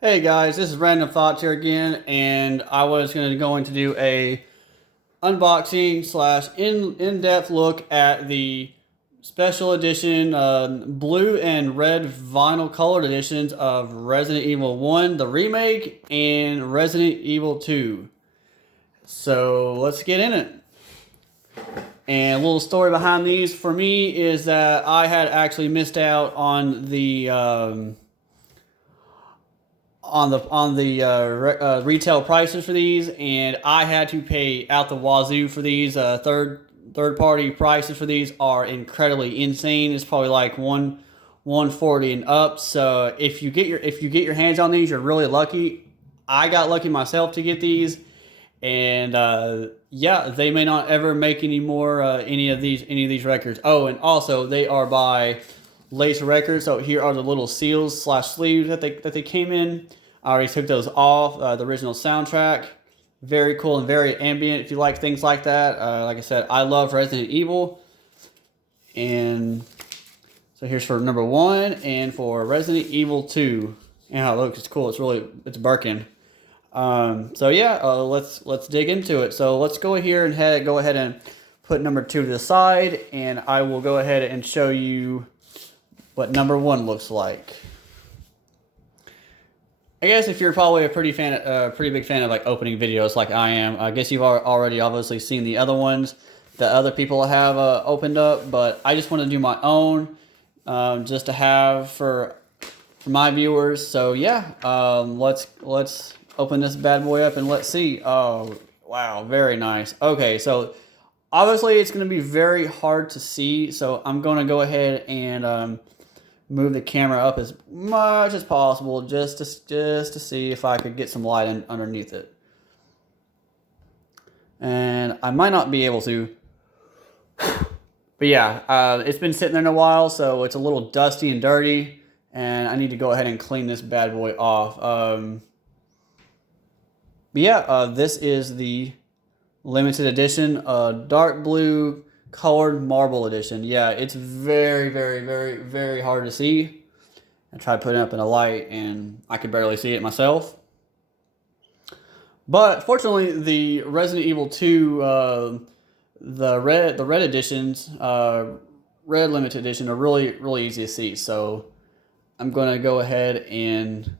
Hey guys, this is Random Thoughts here again, and I was going to do a unboxing slash in-depth look at the special edition blue and red vinyl colored editions of Resident Evil 1, the remake, and Resident Evil 2. So let's get in it. And a little story behind these for me is that I had actually missed out on the retail prices for these, and I had to pay out the wazoo for these. Third party prices for these are incredibly insane. It's probably like 140 and up. So if you get your hands on these, you're really lucky. I got lucky myself to get these, and yeah, they may not ever make any more any of these records. Oh, and also they are by Lace Records. So here are the little seals slash sleeves that they came in. I already took those off. The original soundtrack, very cool and very ambient. If you like things like that, like I said, I love Resident Evil. And so here's for number 1 and for Resident Evil 2. And how it looks, it's cool. It's Birkin. So yeah, let's dig into it. So let's go here and go ahead and put number 2 to the side, and I will go ahead and show you what number 1 looks like. I guess if you're probably a pretty big fan of like opening videos like I am, I guess you've already obviously seen the other ones that other people have opened up, but I just want to do my own, just to have for my viewers. So yeah, let's open this bad boy up and let's see. Oh wow, very nice. Okay, so obviously it's going to be very hard to see, so I'm going to go ahead and move the camera up as much as possible just to see if I could get some light underneath it. And I might not be able to. But yeah, it's been sitting there in a while, so it's a little dusty and dirty, and I need to go ahead and clean this bad boy off. But yeah, this is the limited edition dark blue colored marble edition. Yeah, it's very, very, very, very hard to see. I tried putting it up in a light and I could barely see it myself. But fortunately, the Resident Evil 2, the red editions, red limited edition, are really easy to see. So I'm going to go ahead and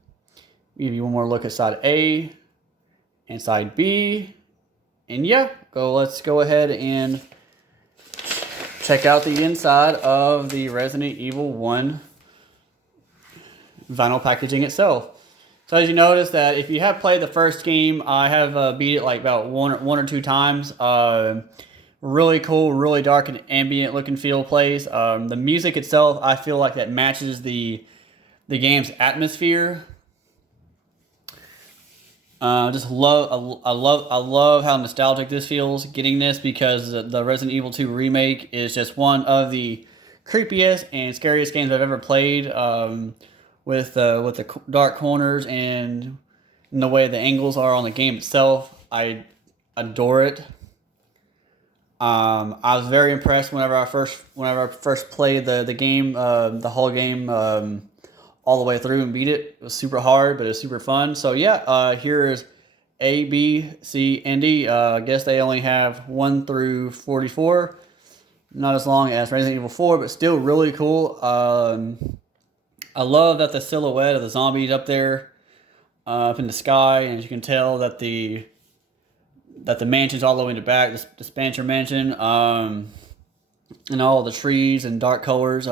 give you one more look at side A and side B. And yeah, let's go ahead and check out the inside of the Resident Evil 1 vinyl packaging itself. So as you notice that if you have played the first game, I have beat it like about one or two times. Really cool, really dark and ambient looking feel place. The music itself, I feel like that matches the game's atmosphere. I love how nostalgic this feels getting this, because the Resident Evil 2 remake is just one of the creepiest and scariest games I've ever played. With the dark corners and the way the angles are on the game itself, I adore it. I was very impressed whenever I first played the game, the whole game, all the way through and beat it. It was super hard, but it was super fun. So yeah, here's A, B, C, and D. I guess they only have 1 through 44. Not as long as Resident Evil 4, but still really cool. I love that the silhouette of the zombies up there, up in the sky, and as you can tell that the mansion's all the way in the back, the Spencer mansion, and all the trees and dark colors.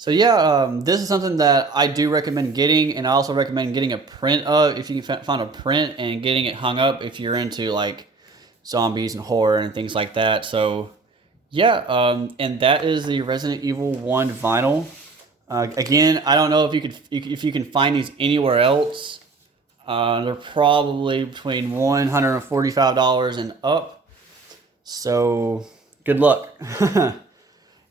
So yeah, this is something that I do recommend getting, and I also recommend getting a print of, if you can find a print, and getting it hung up if you're into like zombies and horror and things like that. So yeah, and that is the Resident Evil 1 vinyl. Again, I don't know if you can find these anywhere else. They're probably between $145 and up. So good luck.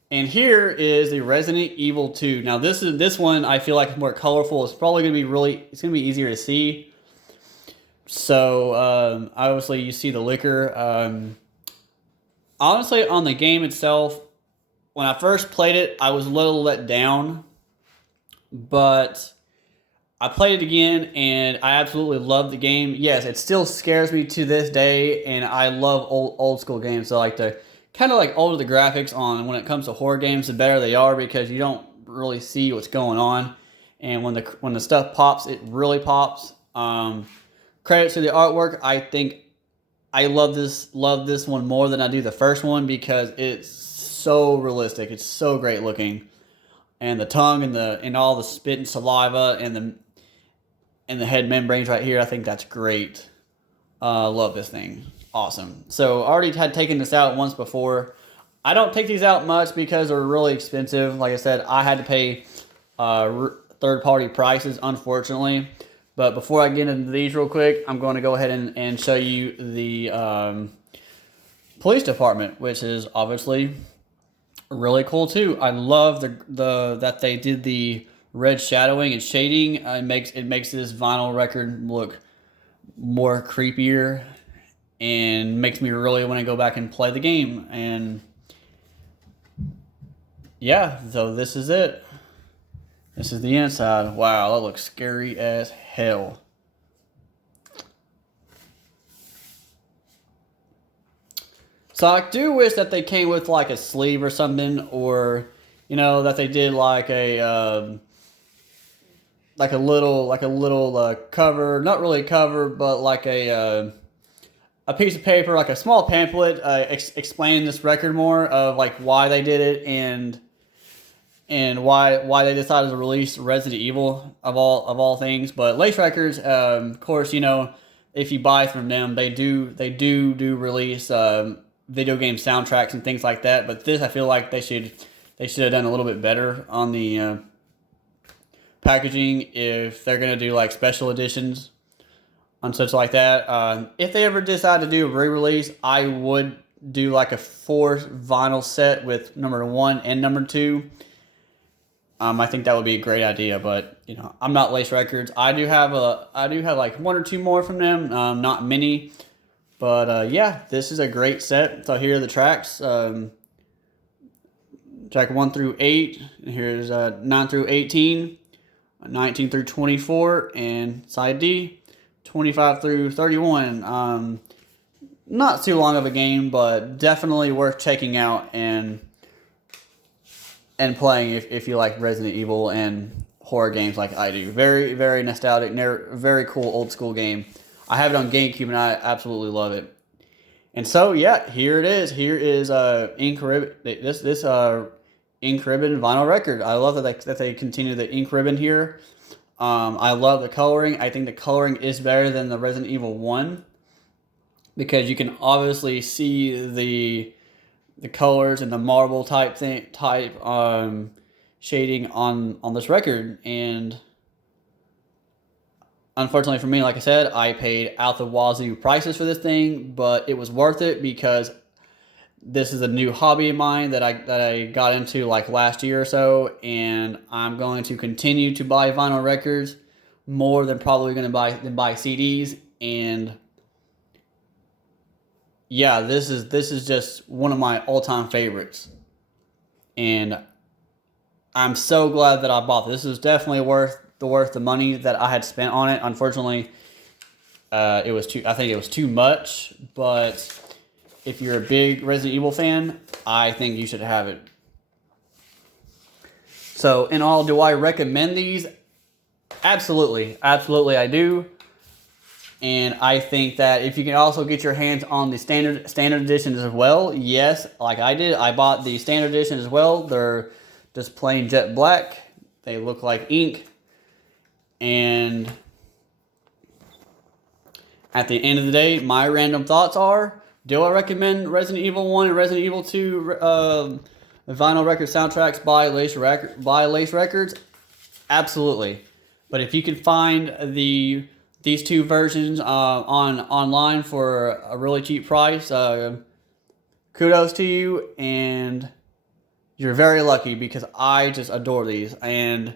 And here is the Resident Evil 2. Now this one I feel like is more colorful. It's probably gonna be easier to see. So obviously you see the liquor. Honestly, on the game itself, when I first played it, I was a little let down, but I played it again, and I absolutely love the game. Yes, it still scares me to this day, and I love old school games. So like the kind of like older the graphics on when it comes to horror games, the better they are because you don't really see what's going on, and when the stuff pops, it really pops. Credits to the artwork. I think I love this one more than I do the first one because it's so realistic. It's so great looking, and the tongue and all the spit and saliva and the head membranes right here. I think that's great. Love this thing. Awesome. So I already had taken this out once before. I don't take these out much because they're really expensive. Like I said, I had to pay third-party prices, unfortunately. But before I get into these real quick, I'm going to go ahead and show you the police department, which is obviously really cool too. I love that they did the red shadowing and shading. It makes this vinyl record look more creepier and makes me really want to go back and play the game. And yeah, so this is it. This is the inside. Wow, that looks scary as hell. So I do wish that they came with like a sleeve or something, or that they did like a little cover, not really a cover, but like a piece of paper, like a small pamphlet, explaining this record more of like why they did it and why they decided to release Resident Evil of all things. But Lace Records, of course, if you buy from them, they do release video game soundtracks and things like that. But this, I feel like they should have done a little bit better on the packaging if they're gonna do like special editions on such like that. If they ever decide to do a re-release, I would do like a 4 vinyl set with number 1 and number 2. I think that would be a great idea, but I'm not Lace Records. I do have like 1 or 2 more from them, not many, but yeah, this is a great set. So here are the tracks, track 1 through 8. And here's 9 through 18, 19 through 24, and side D, 25 through 31. Not too long of a game, but definitely worth checking out and playing if you like Resident Evil and horror games like I do. Very, very nostalgic, very cool old school game. I have it on GameCube and I absolutely love it. And so yeah, here it is. Here is ink ribbon. This ink ribbon vinyl record. I love that they continue the ink ribbon here. I love the coloring. I think the coloring is better than the Resident Evil 1 because you can obviously see the colors and the marble type shading on this record. And unfortunately for me, like I said, I paid out the wazoo prices for this thing, but it was worth it because this is a new hobby of mine that I got into like last year or so, and I'm going to continue to buy vinyl records more than probably going to buy CDs. And yeah, this is just one of my all-time favorites, and I'm so glad that I bought this. This is definitely worth the money that I had spent on it. Unfortunately, I think it was too much, but if you're a big Resident Evil fan, I think you should have it. So, in all, do I recommend these? Absolutely, I do. And I think that if you can also get your hands on the standard edition as well, yes, like I did, I bought the standard edition as well. They're just plain jet black. They look like ink. And at the end of the day, my random thoughts are, do I recommend Resident Evil 1 and Resident Evil 2 vinyl record soundtracks by Lace Records? Absolutely. But if you can find these 2 versions online for a really cheap price, kudos to you, and you're very lucky because I just adore these. And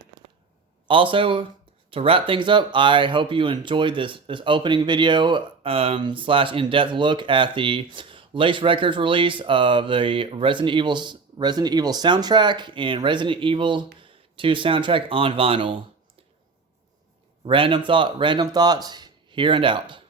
also, to wrap things up, I hope you enjoyed this opening video / in-depth look at the Lace Records release of the Resident Evil soundtrack and Resident Evil 2 soundtrack on vinyl. Random thoughts, here and out.